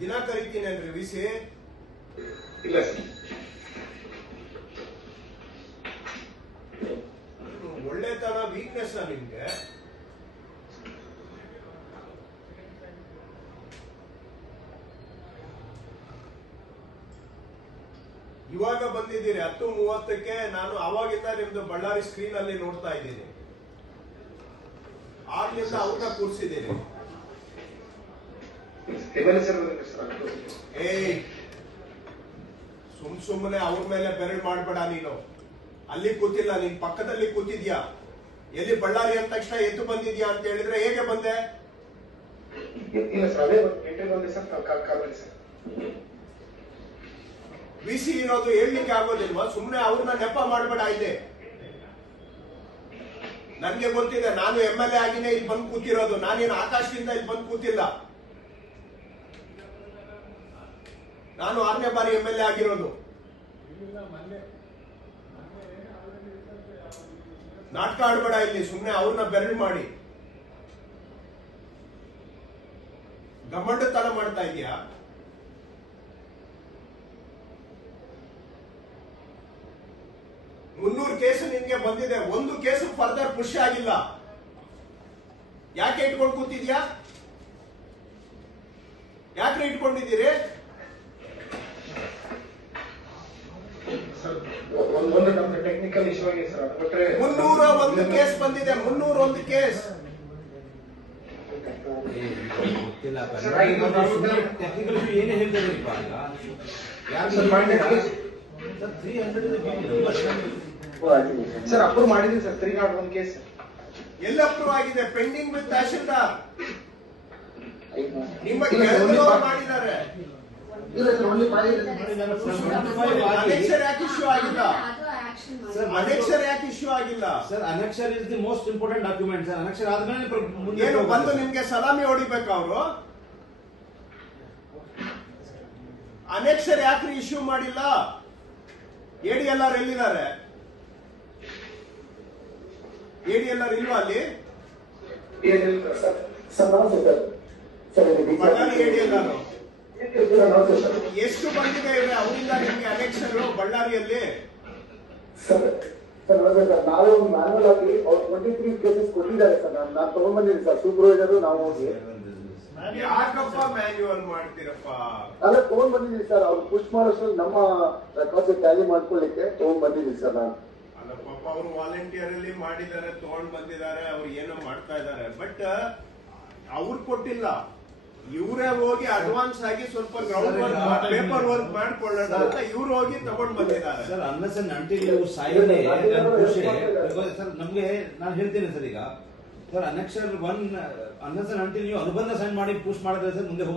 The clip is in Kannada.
ದಿನ ಕರಿತೀನಿ ಅಂದ್ರೆ ವಿಸಿ ಇಲ್ಲ. ತರ ಒಳ್ಳೆತನ ವೀಕ್ನೆಸ್ ನಿಮ್ಗೆ? ಇವಾಗ ಬಂದಿದ್ದೀರಿ ಹತ್ತು ಮೂವತ್ತಕ್ಕೆ ನಾನು ಅವಾಗಿಂದ ನಿಮ್ದು ಬಳ್ಳಾರಿ ಸ್ಕ್ರೀನ್ ಅಲ್ಲಿ ನೋಡ್ತಾ ಇದ್ದೀನಿ. ಆಗ್ಲಿಂದ ಅವ್ರನ್ನ ಕೂರ್ಸಿದ್ದೀನಿ. ಏಯ್ ಸುಮ್ ಸುಮ್ಮನೆ ಅವ್ರ ಮೇಲೆ ಬೆರಳು ಮಾಡ್ಬೇಡ ನೀನು. ಅಲ್ಲಿ ಕೂತಿಲ್ಲ ನೀನ್ ಪಕ್ಕದಲ್ಲಿ ಕೂತಿದ್ಯಾ? ಎಲ್ಲಿ ಬಳ್ಳಾರಿ ಅಂದ ತಕ್ಷಣ ಎದ್ದು ಬಂದಿದ್ಯಾ ಅಂತ ಹೇಳಿದ್ರೆ ಹೇಗೆ ಬಂದೆ? ಬಿಸಿ ಇರೋದು ಹೇಳಲಿಕ್ಕೆ ಆಗೋದಿಲ್ವಾ? ಸುಮ್ಮನೆ ಅವ್ರನ್ನ ನೆಪ ಮಾಡ್ಬೇಡ ಇದೆ ನನ್ಗೆ ಗೊತ್ತಿದೆ ನಾನು ಎಂ ಎಲ್ ಎ ಆಗಿನೇ ಇಲ್ಲಿ ಬಂದು ಕೂತಿರೋದು. ನಾನೇನು ಆಕಾಶದಿಂದ ಇಲ್ಲಿ ಬಂದು ಕೂತಿಲ್ಲ. ನಾನು ಆರನೇ ಬಾರಿ ಎಂ ಎಲ್ ಎ ಆಗಿರೋದು. ನಾಟಕ ಆಡ್ಬೇಡ ಇಲ್ಲಿ ಸುಮ್ಮನೆ ಅವ್ರನ್ನ ಬೆರಳು ಮಾಡಿ. ಗಮಂಡತನ ಮಾಡ್ತಾ ಇದ್ಯಾ ಮುನ್ನೂರು ಕೇಸ್ ನಿನ್ಗೆ ಬಂದಿದೆ ಒಂದು ಕೇಸು ಫರ್ದರ್ ಪುಷ್ ಆಗಿಲ್ಲ. ಯಾಕೆ ಇಟ್ಕೊಂಡು ಕೂತಿದ್ಯಾ? ಯಾಕ್ರೆ ಇಟ್ಕೊಂಡಿದ್ದೀರಿ ಸರ್ ಒಂದ್ ಒಂದು ನಮ್ದು ಟೆಕ್ನಿಕಲ್ ಇಶ್ಯೂ ಆಗಿದೆ ಸರ್ ಅದು ಬಿಟ್ರೆ ಮುನ್ನೂರ ಒಂದು ಕೇಸ್ ಬಂದಿದೆ ಮುನ್ನೂರ ಒಂದು ಕೇಸ್. ಸರ್, ಏನೇ ಸರ್, ಮಾಡಿದ್ರೆ sir three approve sir not one case ಎಲ್ಲ ಅಪ್ರೂವ್ ಆಗಿದೆ ಪೆಂಡಿಂಗ್ ವಿತ್ ತಹಶೀಲ್ದಾರ್ ನಿಮ್ಮ ಮಾಡಿದ್ದಾರೆ. ಅನೆಕ್ಷರ್ ಯಾಕೆ ಇಶ್ಯೂ ಆಗಿಲ್ಲ? ಸರ್, ಅನಕ್ಷರ ಯಾಕೆ ಇಶ್ಯೂ ಆಗಿಲ್ಲ? Sir annexure is the most important document sir annexure ಆದ್ಮೇಲೆ ಪ್ರ- ಮುಂದೆ ಏನು ಹೋಗೋದು. ಬಂದು ನಿಮ್ಗೆ ಸಲಾಮಿ ಹೊಡಿಬೇಕು ಅವರು? ಅನಕ್ಷರ ಯಾಕ್ರಿ ಇಶ್ಯೂ ಮಾಡಿಲ್ಲ? ಎಡಿ ಎಲ್ಲಾರು ಎಲ್ಲಿದ್ದಾರೆ? ಎಡಿ ಎಲ್ಲಾರು ಇಲ್ವಾ ಅಲ್ಲಿ? ಬಳ್ಳಾರಿ ಎಡಿ ಎಲ್ಲಾರು ಎಷ್ಟು ಬಂದಿದೆ ಅವರಿಂದ ನಿಮ್ಗೆ ಅನಕ್ಷರು ಬಳ್ಳಾರಿಯಲ್ಲಿ ಸರ್ ಸರ್ ನಮಸ್ತೆ ಸರ್ ನಾವೇ ಒಂದು ಮ್ಯಾನುವಲ್ ಆಗಿ ಅವ್ರು ಟ್ವೆಂಟಿ ತ್ರೀ ಕೇಸಸ್ ಕೊಟ್ಟಿದ್ದಾರೆ ಸರ್. ನಾನು ನಾನು ತಗೊಂಡ್ಬಂದಿದ್ದೀನಿ ಸರ್. ಸೂಪರ್ವೈಸರ್ ನಾವು ಹೋಗಿ. ಯಾಕಪ್ಪ ಮ್ಯಾನ್ಯುವಲ್ ಮಾಡ್ತೀರಪ್ಪ? ಅಲ್ಲ ತಗೊಂಡ್ ಬಂದಿದ್ದೀನಿ ಸರ್. ಅವ್ರು ಪುಷ್ ಮಾಡೋಷ್ಟು ನಮ್ಮ ರೆಕಾರ್ಡ್ಸ್ ಟ್ಯಾಲಿ ಮಾಡ್ಕೊಳ್ಳಿಕ್ಕೆ ತಗೊಂಡ್ ಬಂದಿದ್ದೀನಿ ಸರ್ ನಾನು. ಅಲ್ಲ ಪಾಪ ಅವರು ವಾಲಂಟಿಯರ್ ಅಲ್ಲಿ ಮಾಡಿದ್ದಾರೆ ತಗೊಂಡ್ ಬಂದಿದ್ದಾರೆ ಅವ್ರು ಏನೋ ಮಾಡ್ತಾ ಇದ್ದಾರೆ. ಬಟ್ ಅವ್ರು ಕೊಟ್ಟಿಲ್ಲ. ಇವರೇ ಹೋಗಿ ಅಡ್ವಾನ್ಸ್ ಆಗಿ ಸ್ವಲ್ಪ ಗ್ರೌಂಡ್ ವರ್ಕ್ ಪೇಪರ್ ವರ್ಕ್ ಮಾಡ್ಕೊಳ್ಳೋಣ ಅಂತ ಇವ್ರು ಹೋಗಿ ತಗೊಂಡ್ ಬಂದಿದ್ದಾರೆ. ಸರ್ ಅನ್ನಸನ್ ಅಂಟಿಲ್ ನೀವು ಸರ್ ನಮ್ಗೆ ನಾನು ಹೇಳ್ತೀನಿ ಸರ್ ಈಗ. ಸರ್ ಅನಕ್ಷರ್ ಒನ್ ಅನ್ನ ಸರ್ ಅಂಟಿಲ್ ನೀವು ಅನುಬಂಧ ಸೈನ್ ಮಾಡಿ ಪುಷ್ ಮಾಡಿದ್ರೆ ಸರ್ ಮುಂದೆ ಹೋಗಿ